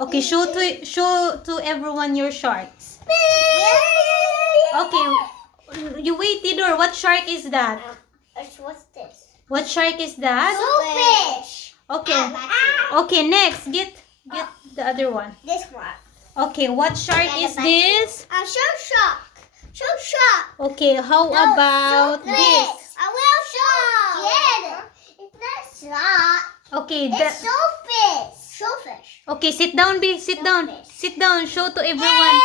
Okay, show to everyone your sharks. Okay, you wait, Tidor. What shark is that? What's this? What shark is that? Fish. Okay. Okay, next. Get the other one. This one. Okay, what shark is this? Show shark. Okay, how about this? I will show. Yeah. It's not shark. Okay, It's shellfish. Shellfish. okay, sit down, B. Sit down. Sit down. Show to everyone.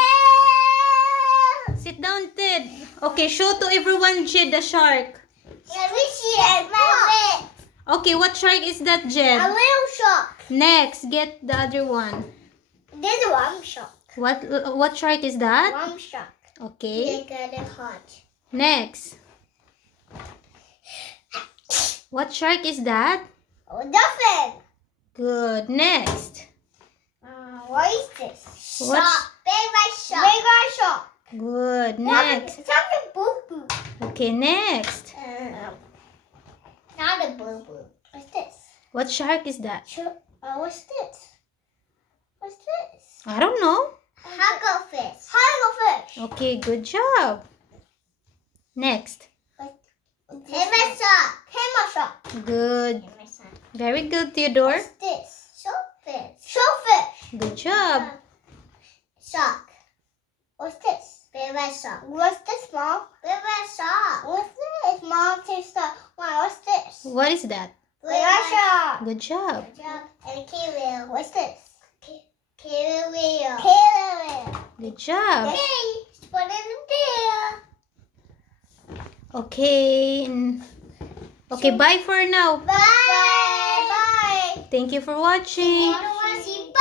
Sit down, Ted. Okay, show to everyone, Jed, the shark. Let me see it. Okay, what shark is that, Jed? A little shark. Next, get the other one. This one shark. What shark is that? One shark. Okay. They got it hot. Next. What shark is that? Oh, dolphin. Good. Next. What is this? What? Shark. Big white shark. Big white shark. Good. Next. It's not a boo boo. Okay, next. Not a boo boo. What's this? What shark is that? What's this? What's this? I don't know. Hagglefish. Hagglefish. Okay, good job. Next. Hammer shark. Hammer shark. Good. Very good, Theodore. What's this? Shellfish. Shellfish. Good job. Shark. What's this? Baby shark. What's this, Mom? Baby shark. What's this? Mom, taste the. What's this? What is that? Baby shark. Good job. And a killer whale. What's this? Killer whale. Killer whale. Good job. Okay, put it in there. Okay. Okay, bye for now. Bye. Bye. Thank you for watching. I don't want to see